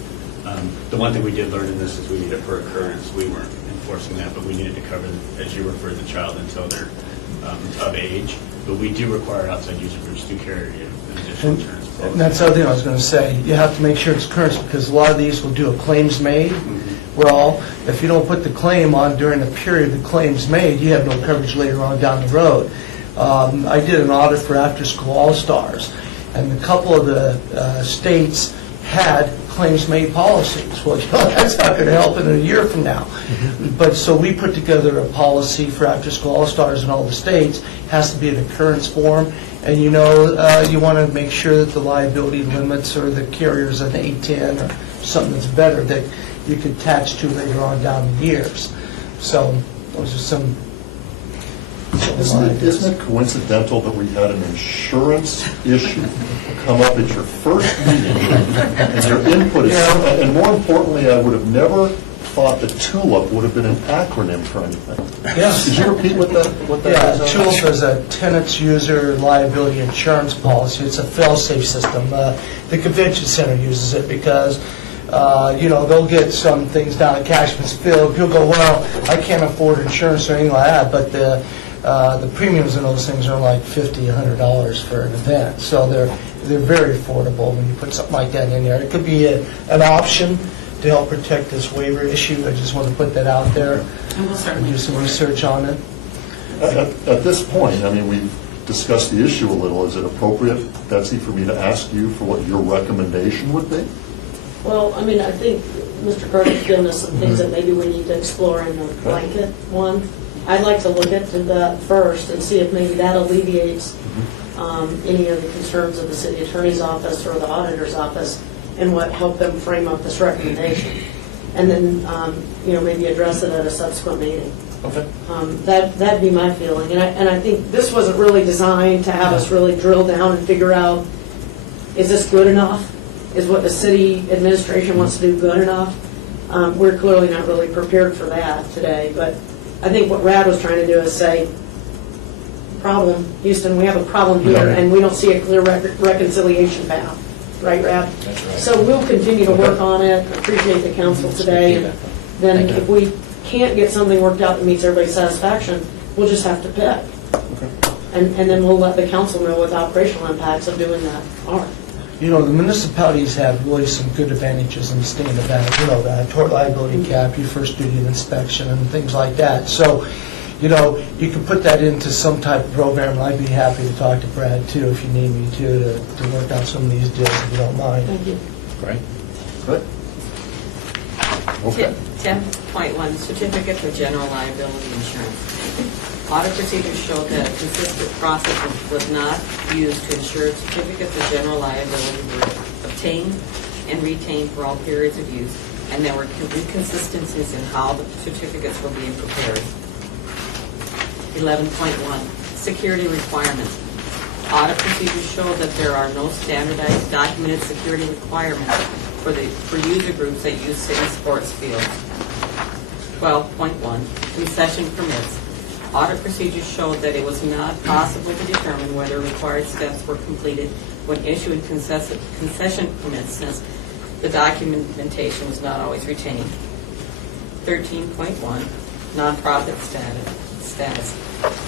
The one thing we did learn in this is we need it per occurrence. We weren't enforcing that, but we needed to cover, as you referred, the child until they're of age. But we do require outside user groups to carry an additional insurance policy. and that's the other thing I was going to say. You have to make sure it's current, because a lot of these will do a claims made. Well, if you don't put the claim on during the period the claim's made, you have no coverage later on down the road. I did an audit for After School All-Stars, and a couple of the states had claims-made policies. Well, that's not going to help in a year from now. But so we put together a policy for After School All-Stars in all the states. It has to be an occurrence form, and you want to make sure that the liability limits or the carriers an 810 or something that's better that you can attach to later on down the years. So those are some. Isn't it coincidental that we had an insurance issue come up at your first meeting, and your input is, and more importantly, I would have never thought that TULIP would have been an acronym for anything. Yes. Could you repeat what that is? TULIP is a tenants user liability insurance policy. It's a fail-safe system. The convention center uses it because they'll get some things down at Cashman's Field. People go, well, I can't afford insurance or anything like that, but the premiums in those things are like $50, $100 for an event. So they're very affordable when you put something like that in there. It could be an option to help protect this waiver issue. I just want to put that out there. And we'll certainly do some research on it. At this point, I mean, we've discussed the issue a little. Is it appropriate, Betsy, for me to ask you for what your recommendation would be? Well, I mean, I think Mr. Carter's given us some things that maybe we need to explore in the blanket one. I'd like to look into that first and see if maybe that alleviates any of the concerns of the city attorney's office or the auditor's office and what helped them frame up this recommendation. and then, maybe address it at a subsequent meeting. Okay. That'd be my feeling. And I think this wasn't really designed to have us really drill down and figure out, is this good enough? Is what the city administration wants to do good enough? We're clearly not really prepared for that today, but I think what Rad was trying to do is say, problem, Houston, we have a problem here, and we don't see a clear reconciliation path. Right, Rad? That's right. So we'll continue to work on it. Appreciate the council today. And then if we can't get something worked out that meets everybody's satisfaction, we'll just have to pick. And then we'll let the council know what the operational impacts of doing that are. The municipalities have really some good advantages in staying the back. That tort liability cap, your first duty of inspection, and things like that. So, you can put that into some type of program, and I'd be happy to talk to Brad, too, if you need me to work out some of these deals, if you don't mind. Thank you. Great. Good. Okay. 10.1, Certificate for General Liability Insurance. Audit procedures showed that a consistent process was not used to ensure certificates of general liability were obtained and retained for all periods of use, and there were inconsistencies in how the certificates were being prepared. 11.1, Security Requirements. Audit procedures show that there are no standardized documented security requirements for user groups that use city sports fields. 12.1, Concession Permits. Audit procedures showed that it was not possible to determine whether required steps were completed when issuing concession permits, since the documentation was not always retained. 13.1, Nonprofit status.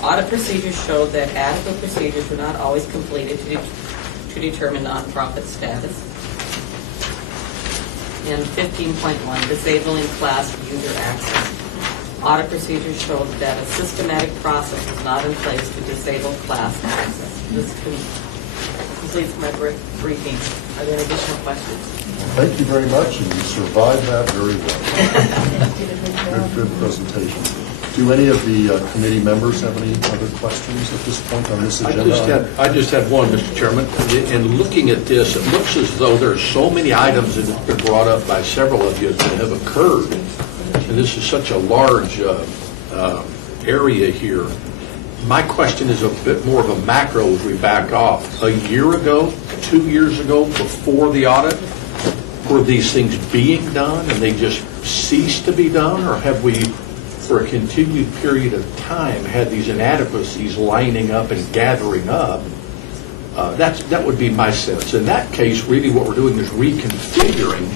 Audit procedures showed that adequate procedures were not always completed to determine nonprofit status. And 15.1, Disabling class user access. Audit procedures showed that a systematic process was not in place to disable class access. This completes my briefing. Are there additional questions? Thank you very much, and you survived that very well. Good presentation. Do any of the committee members have any other questions at this point on this agenda? I just had one, Mr. Chairman. In looking at this, it looks as though there's so many items that have been brought up by several of you that have occurred. And this is such a large area here. My question is a bit more of a macro as we back off. A year ago, 2 years ago, before the audit, were these things being done and they just ceased to be done? Or have we, for a continued period of time, had these inadequacies lining up and gathering up? That would be my sense. In that case, really what we're doing is reconfiguring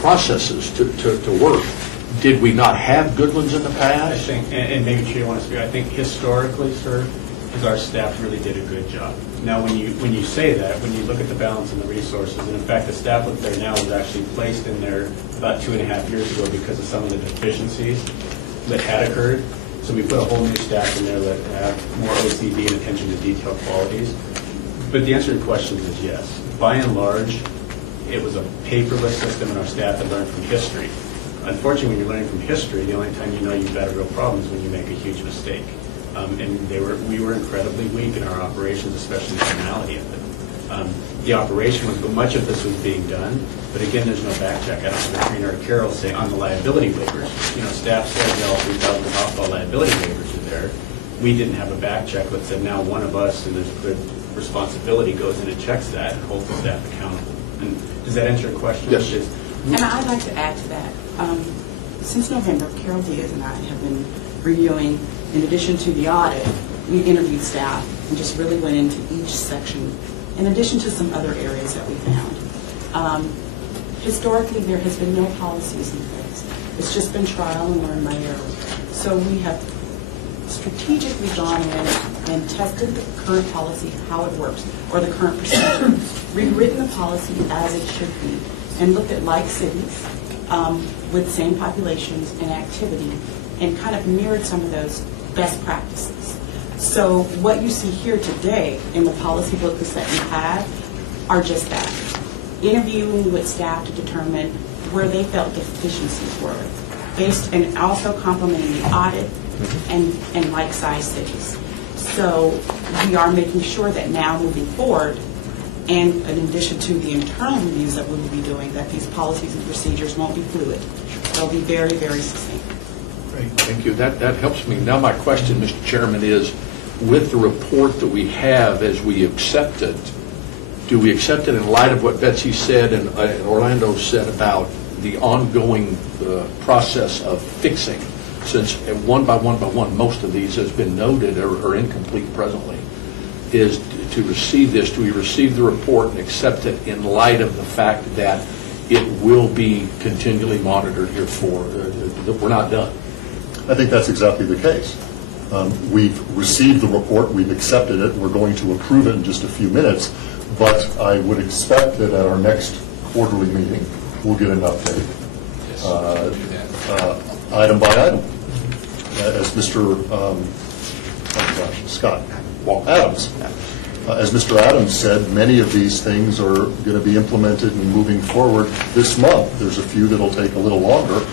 processes to work. Did we not have good ones in the past? I think, and maybe Chair wants to speak, I think historically, sir, is our staff really did a good job. Now, when you say that, when you look at the balance and the resources, and in fact, the staff look there now was actually placed in there about 2.5 years ago because of some of the deficiencies that had occurred. So we put a whole new staff in there that have more OCD and attention to detail qualities. But the answer to your question is yes. By and large, it was a paperless system, and our staff had learned from history. Unfortunately, when you're learning from history, the only time you know you've got a real problem is when you make a huge mistake. And we were incredibly weak in our operations, especially the formality of it. The operation was, much of this was being done, but again, there's no back check. I don't have Katrina or Carol say on the liability waivers. Staff said, all 3,000 hospital liability waivers are there. We didn't have a back check that said now one of us, and there's good responsibility, goes in and checks that and holds the staff accountable. And does that answer your question? Yes. And I'd like to add to that. Since November, Carol Diaz and I have been reviewing, in addition to the audit, we interviewed staff and just really went into each section, in addition to some other areas that we found. Historically, there has been no policies in place. It's just been trial and learn by error. So we have strategically gone in and tested the current policy, how it works, or the current procedure, rewritten the policy as it should be, and looked at like cities with same populations and activity, and kind of mirrored some of those best practices. So what you see here today in the policy booklets that you have are just that. Interviewing with staff to determine where they felt deficiencies were, and also complementing the audit and like-sized cities. So we are making sure that now moving forward, and in addition to the internal reviews that we will be doing, that these policies and procedures won't be fluid. They'll be very, very succinct. Great, thank you. That helps me. Now, my question, Mr. Chairman, is with the report that we have as we accept it, do we accept it in light of what Betsy said and Orlando said about the ongoing process of fixing? Since one by one, most of these has been noted or incomplete presently, is to receive this, do we receive the report and accept it in light of the fact that it will be continually monitored here that we're not done? I think that's exactly the case. We've received the report, we've accepted it, we're going to approve it in just a few minutes, but I would expect that at our next quarterly meeting, we'll get an update, item by item. As Mr. Scott Adams, as Mr. Adams said, many of these things are going to be implemented and moving forward this month. There's a few that'll take a little longer,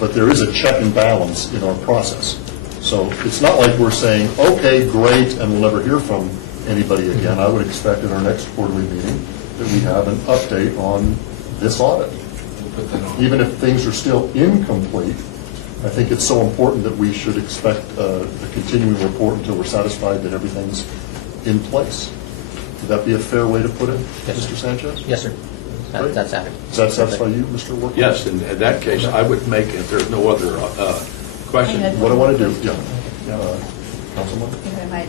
but there is a check and balance in our process. So it's not like we're saying, okay, great, and we'll never hear from anybody again. I would expect in our next quarterly meeting that we have an update on this audit. Even if things are still incomplete, I think it's so important that we should expect a continuing report until we're satisfied that everything's in place. Would that be a fair way to put it, Yes, Mr. Sanchez? Yes, sir. That's accurate. Does that satisfy you, Mr. Workman? Yes, in that case, I would make, if there's no other question. What I want to do, Councilman? If I might,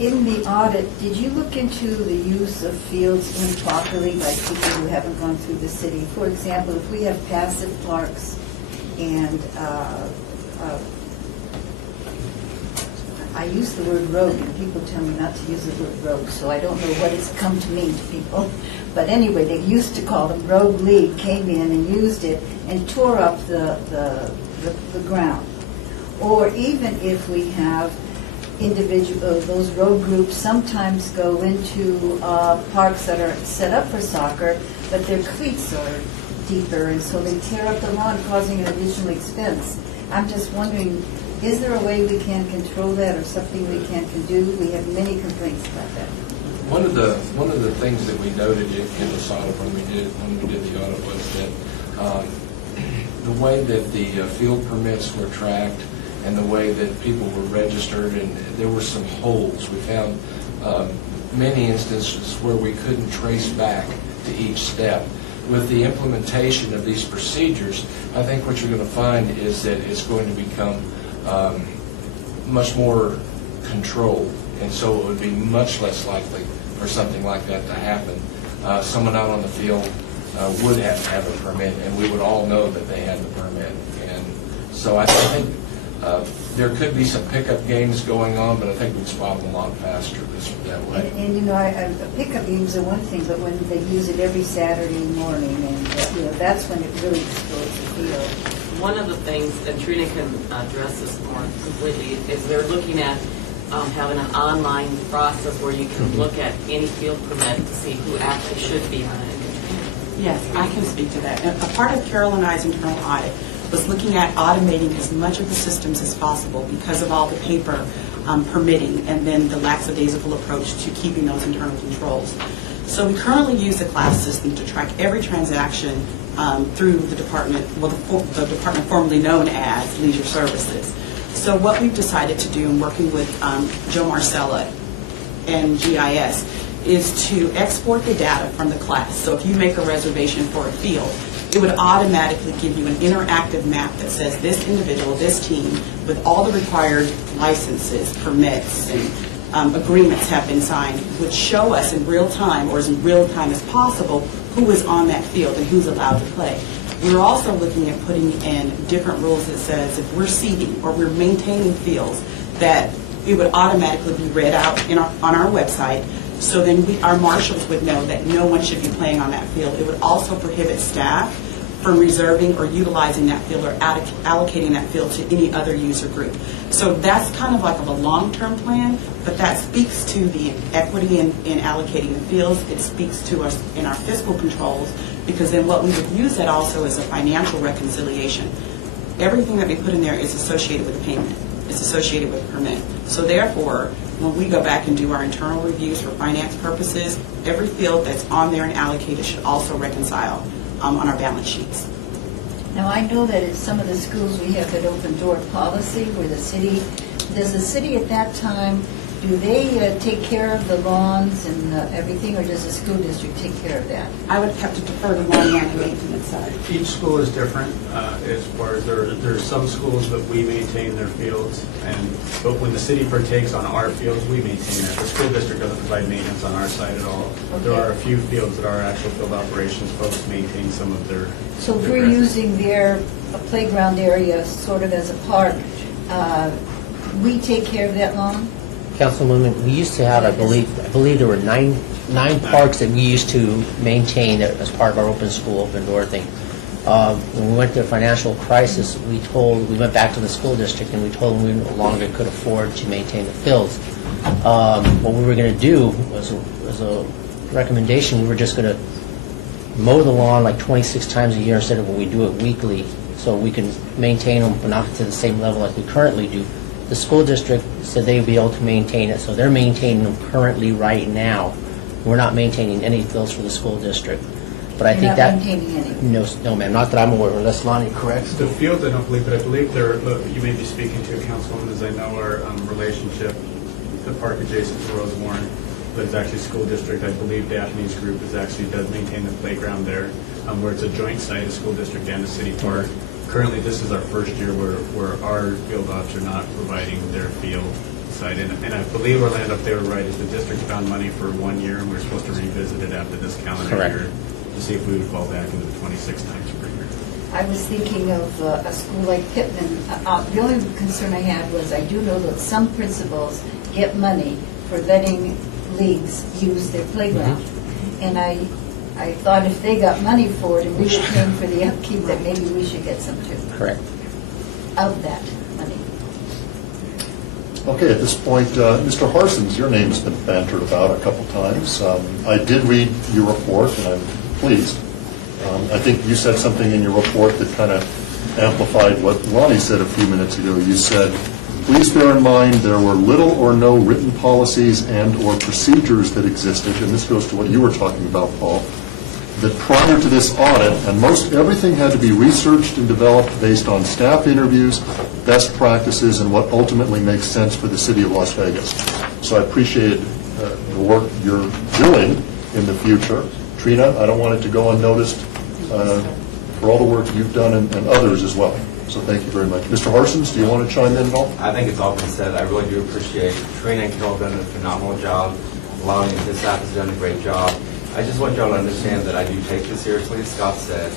in the audit, did you look into the use of fields improperly by people who haven't gone through the city? For example, if we have passive parks and I use the word rogue, and people tell me not to use the word rogue, so I don't know what it's come to mean to people. But anyway, they used to call them Rogue League, came in and used it and tore up the ground. Or even if we have those road groups sometimes go into parks that are set up for soccer, but their cleats are deeper, and so they tear up the lawn, causing an additional expense. I'm just wondering, is there a way we can control that, or something we can do? We have many complaints about that. One of the things that we noted in this audit when we did the audit was that the way that the field permits were tracked and the way that people were registered, and there were some holes. We found many instances where we couldn't trace back to each step. With the implementation of these procedures, I think what you're going to find is that it's going to become much more controlled, and so it would be much less likely for something like that to happen. Someone out on the field would have to have a permit, and we would all know that they had the permit. And so I think there could be some pickup games going on, but I think we'd spot them a lot faster that way. And you know, pickup games are one thing, but when they use it every Saturday morning, and that's when it really explodes the field. One of the things, and Trina can address this more completely, is they're looking at having an online process where you can look at any field permit to see who actually should be on it. Yes, I can speak to that. A part of Carol and I's internal audit was looking at automating as much of the systems as possible because of all the paper permitting and then the lackadaisical approach to keeping those internal controls. So we currently use the class system to track every transaction through the department, well, the department formerly known as Leisure Services. So what we've decided to do in working with Joe Marcella and GIS is to export the data from the class. So if you make a reservation for a field, it would automatically give you an interactive map that says this individual, this team, with all the required licenses, permits, and agreements have been signed, would show us in real time, or as in real time as possible, who is on that field and who's allowed to play. We're also looking at putting in different rules that says if we're seeding or we're maintaining fields, that it would automatically be read out on our website. So then our marshals would know that no one should be playing on that field. It would also prohibit staff from reserving or utilizing that field or allocating that field to any other user group. So that's kind of like a long-term plan, but that speaks to the equity in allocating the fields. It speaks to us in our fiscal controls, because then what we would use that also as a financial reconciliation. Everything that we put in there is associated with a payment. It's associated with a permit. So therefore, when we go back and do our internal reviews for finance purposes, every field that's on there and allocated should also reconcile on our balance sheets. Now, I know that in some of the schools, we have that open door policy where does the city at that time, do they take care of the lawns and everything, or does the school district take care of that? I would have to defer to Lonnie on the maintenance side. Each school is different as far as there's some schools that we maintain their fields, but when the city partakes on our fields, we maintain it. The school district doesn't provide maintenance on our side at all. There Okay. are a few fields that our actual field operations folks maintain some of their. So if their we're grass. using their playground area sort of as a park, we take care of that lawn? Councilwoman, we used to have, I believe there were nine parks that we used to maintain as part of our open school, open door thing. When we went through a financial crisis, we went back to the school district and we told them we no longer could afford to maintain the fields. What we were going to do was a recommendation, we were just going to mow the lawn like 26 times a year instead of when we do it weekly, so we can maintain them, but not to the same level like we currently do. The school district said they'd be able to maintain it, so they're maintaining them currently right now. We're not maintaining any fields for the school district. But I think that... You're not maintaining any? No, ma'am, not that I'm aware of, unless Lonnie corrects. The fields, I don't believe, but I believe you may be speaking to a councilwoman, as I know our relationship, the park adjacent to Rose Warren, but it's actually school district. I believe Daphne's group does maintain the playground there, where it's a joint site, a school district and a city park. Currently, this is our first year where our field ops are not providing their field site. And I believe, Orlando, if they were right, is the district found money for 1 year, and we're supposed to revisit it after this calendar Correct. year to see if we would fall back into the 26 times per year. I was thinking of a school like Pittman. The only concern I had was I do know that some principals get money for letting leagues use their playground. And I thought if they got money for it and we were paying for the upkeep, that maybe we should get some too, Correct. of that money. Okay, at this point, Mr. Harsons, your name's been bantered about a couple times. I did read your report, and I'm pleased. I think you said something in your report that kind of amplified what Lonnie said a few minutes ago. You said, please bear in mind there were little or no written policies and/or procedures that existed, and this goes to what you were talking about, Paul, that prior to this audit, and most everything had to be researched and developed based on staff interviews, best practices, and what ultimately makes sense for the city of Las Vegas. So I appreciate the work you're doing in the future. Trina, I don't want it to go unnoticed for all the work you've done and others as well. So thank you very much. Mr. Harsons, do you want to chime in at all? I think it's all been said. I really do appreciate Trina and Carol have done a phenomenal job. Lonnie and his staff has done a great job. I just want y'all to understand that I do take this seriously, as Scott said.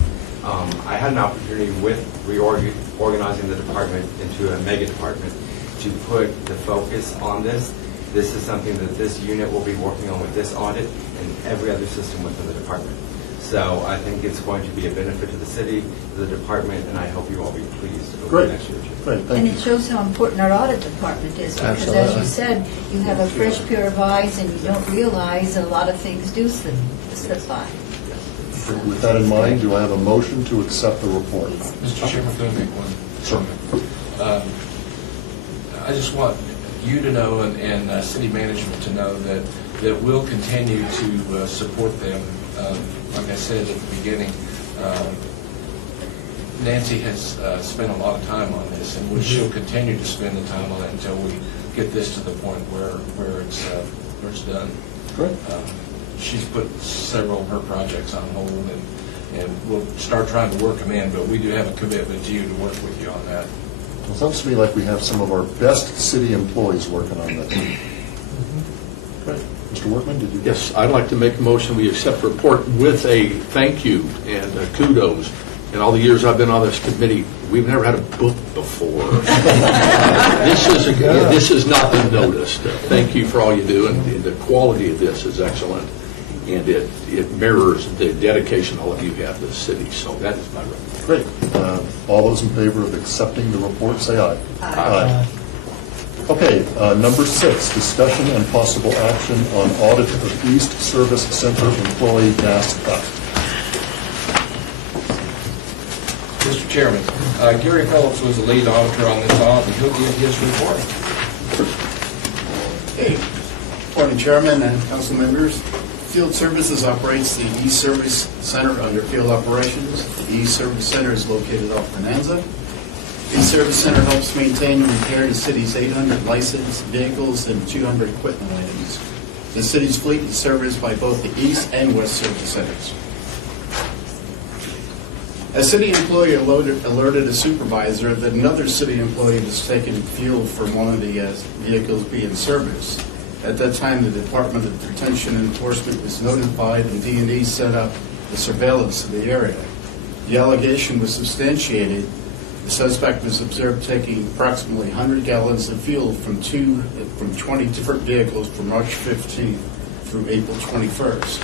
I had an opportunity with reorganizing the department into a mega department to put the focus on this. This is something that this unit will be working on with this audit and every other system within the department. So I think it's going to be a benefit to the city, to the department, and I hope you all be pleased over Great. the next year or two. Great, And thank you. it shows how important our audit department is, because as Absolutely. you said, you have a fresh pair of eyes and you don't realize a lot of things do slip by. With that in mind, do I have a motion to accept the report? Mr. Chairman, can I make one? Sure. I just want you to know and city management to know that we'll continue to support them. Like I said at the beginning, Nancy has spent a lot of time on this, and she'll continue to spend the time on it until we get this to the point where it's done. Great. She's put several of her projects on hold, and we'll start trying to work them in, but we do have a commitment to you to work with you on that. Well, it sounds to me like we have some of our best city employees working on that. Great. Mr. Workman, did you? Yes, I'd like to make a motion, we accept the report with a thank you and kudos. In all the years I've been on this committee, we've never had a book before. This has not been noticed. Thank you for all you do, and the quality of this is excellent, and it mirrors the dedication all of you have to the city, so that is my recommendation. Great. All those in favor of accepting the report, say aye. Aye. Okay, number 6, discussion and possible action on audit of East Service Center employee gas theft. Mr. Chairman, Gary Phillips was the lead auditor on this audit, and he'll give his report. Morning, Chairman and council members. Field Services operates the E-Service Center under Field Operations. The E-Service Center is located off Bonanza. The E-Service Center helps maintain and repair the city's 800 licensed vehicles and 200 equipment items. The city's fleet is serviced by both the East and West Service Centers. A city employee alerted a supervisor that another city employee was taking fuel from one of the vehicles being serviced. At that time, the Department of Detention and Enforcement was notified, and D&E set up the surveillance of the area. The allegation was substantiated. The suspect was observed taking approximately 100 gallons of fuel from 20 different vehicles from March 15th through April 21st.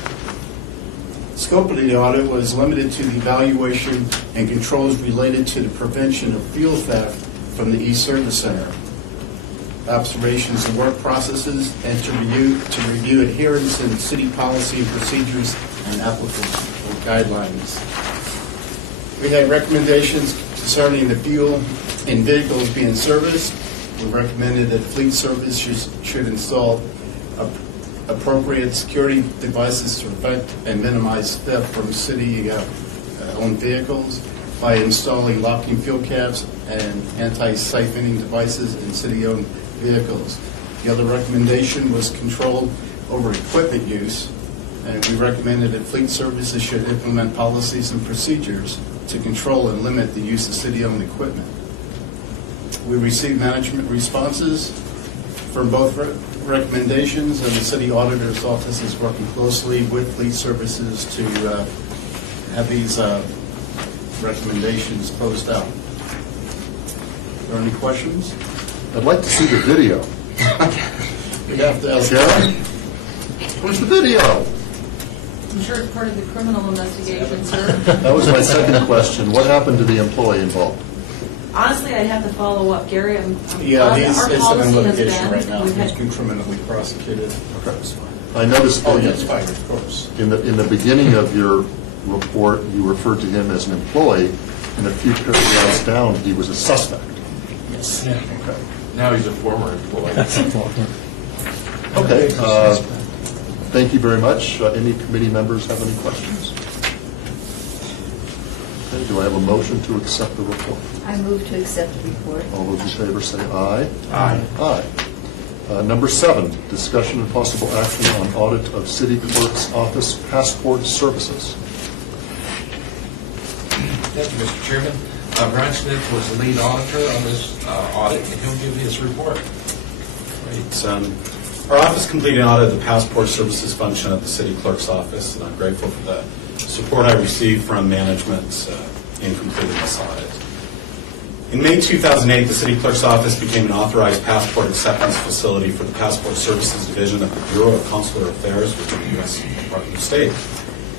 The scope of the audit was limited to the evaluation and controls related to the prevention of fuel theft from the E-Service Center, observations of work processes, and to review adherence in city policy and procedures and applicable guidelines. We had recommendations concerning the fuel in vehicles being serviced. We recommended that fleet service should install appropriate security devices to prevent and minimize theft from city-owned vehicles by installing locking fuel caps and anti-siphoning devices in city-owned vehicles. The other recommendation was control over equipment use, and we recommended that fleet services should implement policies and procedures to control and limit the use of city-owned equipment. We received management responses from both recommendations, and the city auditor's office is working closely with fleet services to have these recommendations closed out. Are there any questions? I'd like to see the video. We have to ask. Sharon? Where's the video? I'm sure it's part of the criminal investigation, sir. That was my second question. What happened to the employee involved? Honestly, I'd have to follow up. Gary, Yeah, our it's in policy has litigation been, right now. we've He's had- been criminally prosecuted. Okay. I noticed Oh, yeah, it's fine, of course. in the beginning of your report, you referred to him as an employee, and a few paragraphs down, he was a suspect. Yes. Okay. Now he's a former employee. Okay. Thank you very much. Any committee members have any questions? Okay. Do I have a motion to accept the report? I move to accept the report. All those in favor say aye. Aye. Aye. Number 7, discussion and possible action on audit of city clerk's office passport services. Thank you, Mr. Chairman. Brian Smith was the lead auditor on this audit, and he'll give you his report. Great. Our office completed an audit of the passport services function at the city clerk's office, and I'm grateful for the support I received from management in completing this audit. In May 2008, the city clerk's office became an authorized passport acceptance facility for the Passport Services Division of the Bureau of Consular Affairs, which is the U.S. Department of State.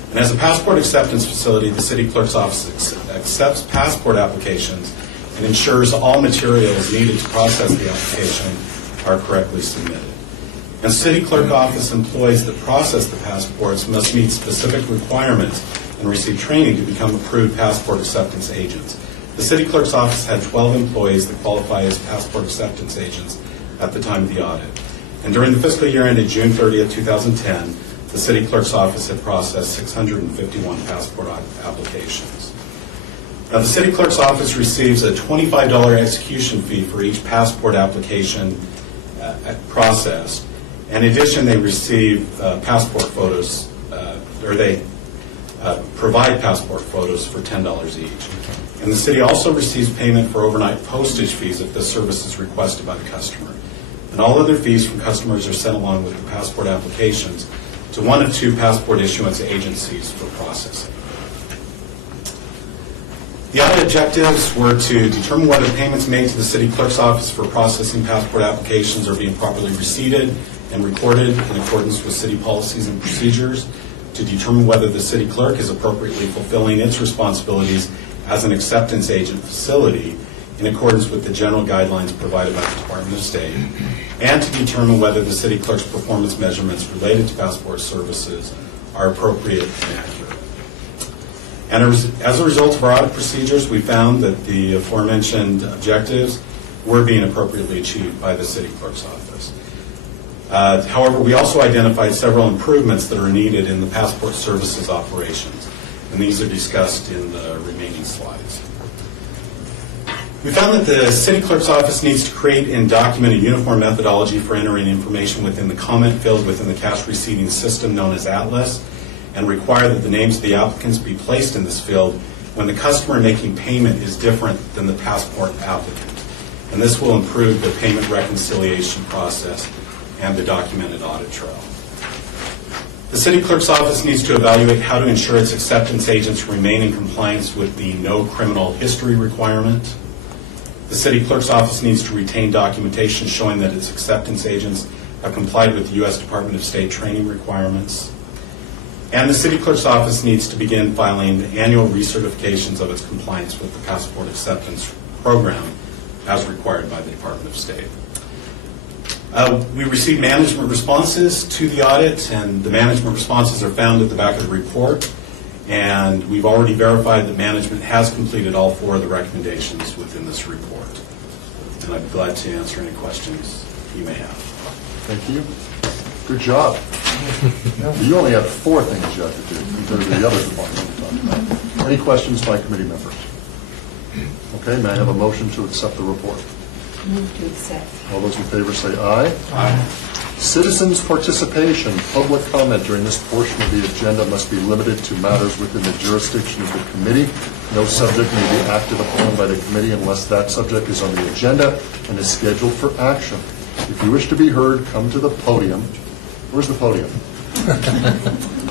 And as a passport acceptance facility, the city clerk's office accepts passport applications and ensures all materials needed to process the application are correctly submitted. And city clerk office employees that process the passports must meet specific requirements and receive training to become approved passport acceptance agents. The city clerk's office had 12 employees that qualify as passport acceptance agents at the time of the audit. And during the fiscal year ended June 30th, 2010, the city clerk's office had processed 651 passport applications. Now, the city clerk's office receives a $25 execution fee for each passport application processed. In addition, they receive passport photos, or they provide passport photos for $10 each. And the city also receives payment for overnight postage fees if this service is requested by the customer. And all other fees from customers are sent along with the passport applications to one of 2 passport issuance agencies for processing. The audit objectives were to determine whether payments made to the city clerk's office for processing passport applications are being properly receipted and recorded in accordance with city policies and procedures, to determine whether the city clerk is appropriately fulfilling its responsibilities as an acceptance agent facility in accordance with the general guidelines provided by the Department of State, and to determine whether the city clerk's performance measurements related to passport services are appropriate and accurate. And as a result of our audit procedures, we found that the aforementioned objectives were being appropriately achieved by the city clerk's office. However, we also identified several improvements that are needed in the passport services operations, and these are discussed in the remaining slides. We found that the city clerk's office needs to create and document a uniform methodology for entering information within the comment field within the cash receiving system known as Atlas, and require that the names of the applicants be placed in this field when the customer making payment is different than the passport applicant. And this will improve the payment reconciliation process and the documented audit trail. The city clerk's office needs to evaluate how to ensure its acceptance agents remain in compliance with the no criminal history requirement. The city clerk's office needs to retain documentation showing that its acceptance agents have complied with the U.S. Department of State training requirements. And the city clerk's office needs to begin filing annual recertifications of its compliance with the passport acceptance program as required by the Department of State. We received management responses to the audit, and the management responses are found at the back of the report. And we've already verified that management has completed all 4 of the recommendations within this report. And I'd be glad to answer any questions you may have. Thank you. Good job. You only have 4 things you have to do compared to the other departments we talked about. Any questions by committee members? Okay, may I have a motion to accept the report? Move to accept. All those in favor say aye. Aye. Citizens' participation, public comment during this portion of the agenda must be limited to matters within the jurisdiction of the committee. No subject may be acted upon by the committee unless that subject is on the agenda and is scheduled for action. If you wish to be heard, come to the podium. Where's the podium?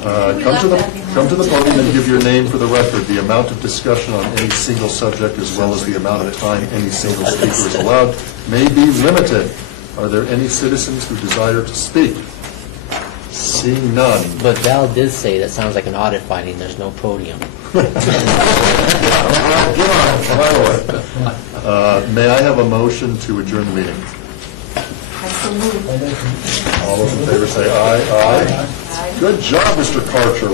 Come to the podium and give your name for the record. The amount of discussion on any single subject, as well as the amount of time any single speaker is allowed, may be limited. Are there any citizens who desire to speak? Seeing none. But Val did say that sounds like an audit finding, there's no podium. May I have a motion to adjourn the meeting? I so move. All those in favor say aye. Aye. Good job, Mr. Karcher.